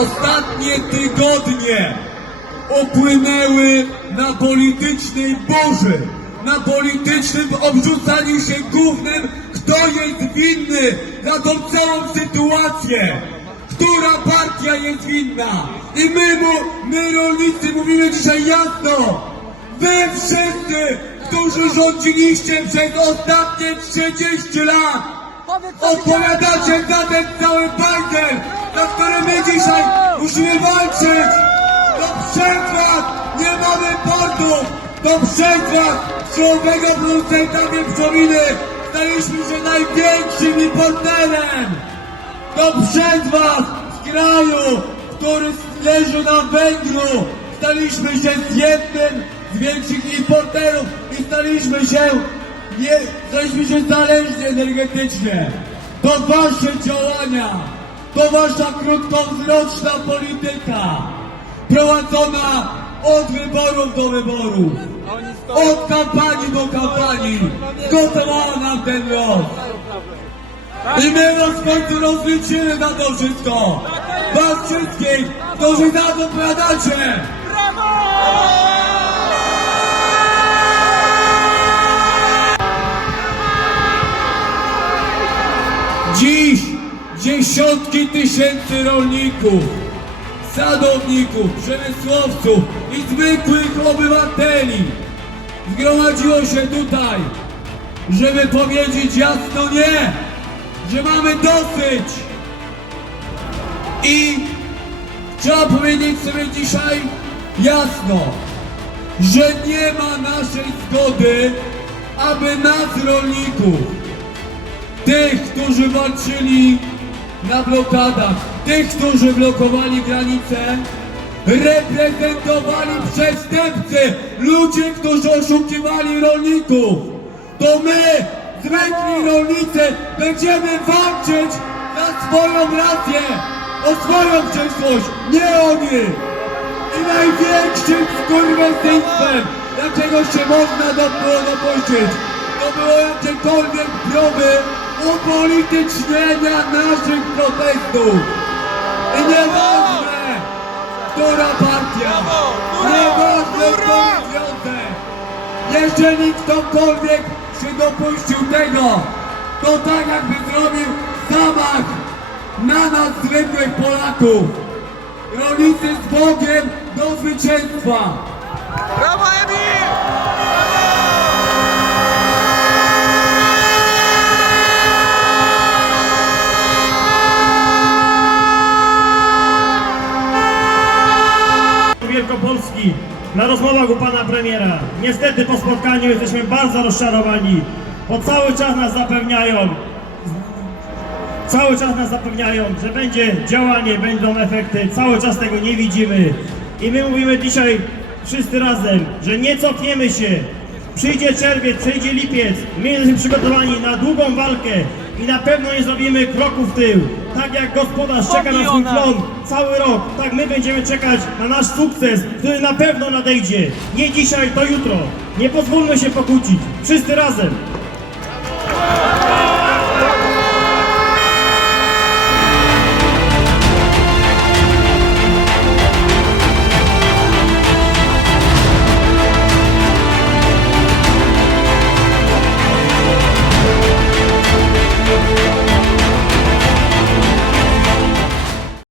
Ostatnie tygodnie opłynęły na politycznej burzy, na politycznym obrzucaniu się głównym, kto jest winny za tą całą sytuację, która partia jest winna. I my, mu, my rolnicy mówimy dzisiaj jasno, wy wszyscy, którzy rządziliście przez ostatnie 30 lat, odpowiadacie za ten cały bajzel, my dzisiaj musimy walczyć. To przed was nie mamy portów, to przed was czołowego producenta wieprzowiny staliśmy się największym importerem. To przed was w kraju, który leży na węglu, staliśmy się z jednym z większych importerów i staliśmy się, nie, staliśmy się zależni energetycznie. To wasze działania, to wasza krótkowzroczna polityka, prowadzona od wyborów do wyborów, od kampanii do kampanii, gotowała nam ten los. I my was w końcu rozliczymy to wszystko! Was wszystkich, którzy za to odpowiadacie! Dziesiątki tysięcy rolników, sadowników, przemysłowców i zwykłych obywateli zgromadziło się tutaj, żeby powiedzieć jasno nie, że mamy dosyć. I trzeba powiedzieć sobie dzisiaj jasno, że nie ma naszej zgody, aby nas rolników, tych, którzy walczyli na blokadach, tych, którzy blokowali granice, reprezentowali przestępcy, ludzie, którzy oszukiwali rolników. To my, zwykli rolnicy, będziemy walczyć za swoją rację, o swoją przyszłość, nie oni. I największym skurwysyństwem, dlaczego się można do dopuścić, to było jakiekolwiek próby upolitycznienia naszych protestów. I nieważne, która partia, nieważne, który związek, jeżeli ktokolwiek się dopuścił tego, to tak jakby zrobił zamach na nas zwykłych Polaków. Rolnicy z Bogiem do zwycięstwa! Brawo Emil! Wielkopolski na rozmowach u pana premiera. Niestety po spotkaniu jesteśmy bardzo rozczarowani, bo cały czas nas zapewniają, cały czas nas zapewniają, że będzie działanie, będą efekty, cały czas tego nie widzimy. I my mówimy dzisiaj wszyscy razem, że nie cofniemy się. Przyjdzie czerwiec, przyjdzie lipiec, my jesteśmy przygotowani na długą walkę i na pewno nie zrobimy kroku w tył. Tak jak gospodarz czeka na swój plon cały rok, tak my będziemy czekać na nasz sukces, który na pewno nadejdzie. Nie dzisiaj, to jutro. Nie pozwólmy się pokłócić. Wszyscy razem.